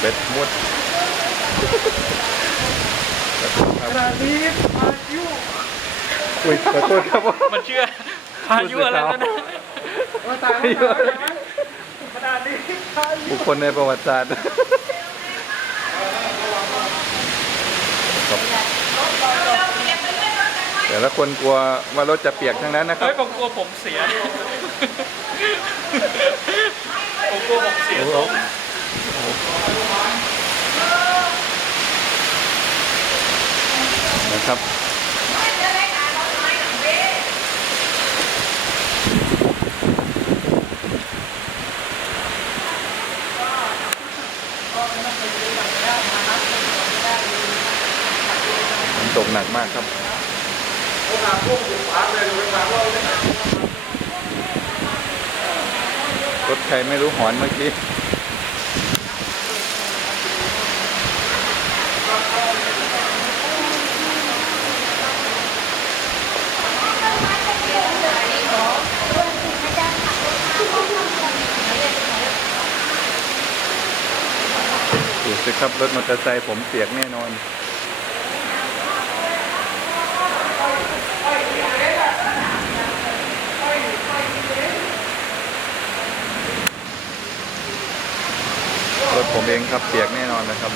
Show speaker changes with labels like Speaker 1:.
Speaker 1: เบ็ดมุด
Speaker 2: ขณะนี้พายุ
Speaker 1: อุ้ยขอโทษครับว่า
Speaker 3: มันเชื่อพายุอะไรแล้วนะ
Speaker 2: โอ้ยตายแล้วตายแล้วขณะนี้พายุ
Speaker 1: บุคคลในประวัติศาสตร์ครับแต่ละคนกลัวว่ารถจะเปียกทั้งนั้นนะครั
Speaker 3: เฮ้
Speaker 1: บ
Speaker 3: ยผมกลัวผมเสีย ผมกลัวผมเสียทรง
Speaker 1: นะ ครับมันตกหนักมากครับรถใครไม่รู้หอนเมื่อกี้ ดูสิครับรถมอเตอร์ไซค์ผมเปียกแน่นอน รถผมเองครับเปียกแน่นอนนะครับ